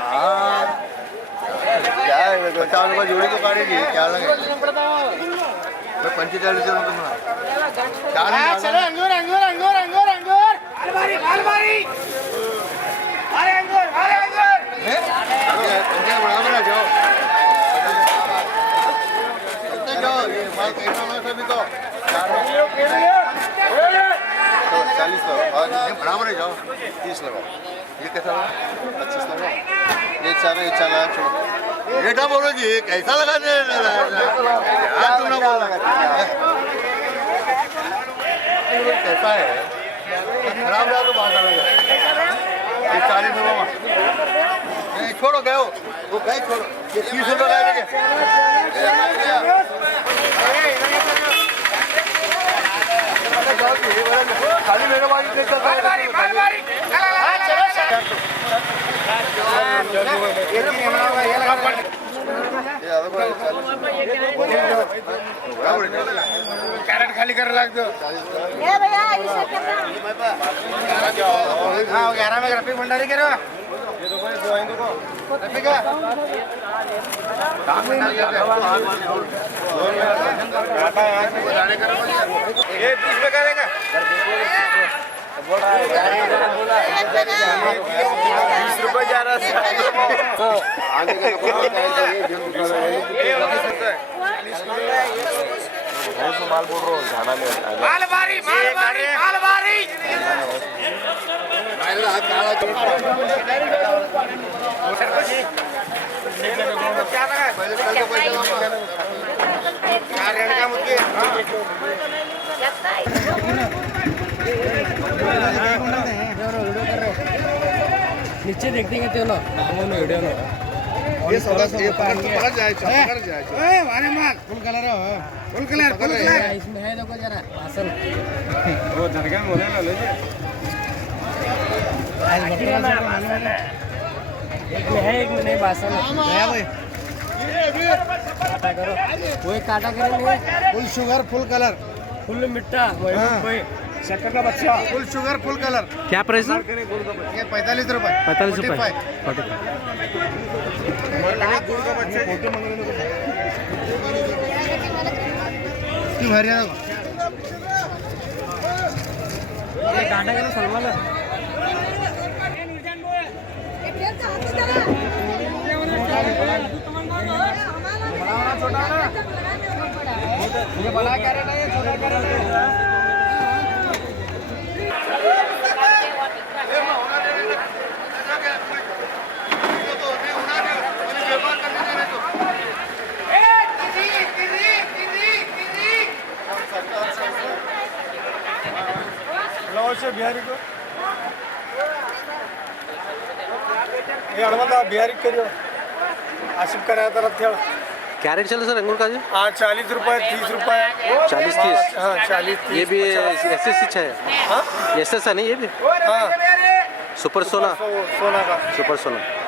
हाँ क्या है 50 रुपये जोड़ी तो काटेगी क्या लगे मैं 45 रुपये चलो अंगूर अंगूर अंगूर अंगूर अंगूर अलमारी अलमारी अरे अंगूर अरे अंगूर बराबर है जाओ जाओ ये माल कैसा माल सभी तो 40 लगाओ बराबर है जाओ 30 लगाओ ये कैसा लगा 25 लगाओ ये चला छोड़ो बेटा बोलो जी कैसा लगा दे तू ना बोल कैसा है खराब रहा तो बात अलग है 40 रुपये नहीं छोड़ो गए वो गए छोड़ो ये 30 रुपये गए खाली मेरे बारी देखता कैरेट खाली कर लागतो हाँ 11 में रफी भंडारी करो रफी का ये 30 में करेगा 20 रुपये जा रहा माल बोल रहा हूँ झाड़ा में मालबारी मालबारी मालबारी क्या लगा नीचे देख देंगे चलो वीडियो ये पकड़ जाए मारे माल फुल कलर फुल कलर फुल कलर इसमें है देखो जरा बासन वो झटका बोले ना ले एक में है एक में नहीं बासन है भाई काटा करो वही काटा करेंगे फुल शुगर फुल कलर फुल मिट्टा वही शक्कर का बच्चा फुल शुगर फुल कलर क्या प्राइस है ये 45 रुपए 45 रुपए गुड़ का बच्चा क्यों भर ये काटा करो सलमान ये बड़ा कैरेट है ये छोटा कैरेट है बिहारी को ये अड़वंदा बिहारी करियो आशिफ कराया तरफ थे क्या रेट चल सर अंगूर का जी हाँ 40 रुपए 30 रुपए 40-30 हाँ 40-30 ये भी एस है हाँ एस नहीं ये भी हाँ सुपर सोना सोना का सुपर सोना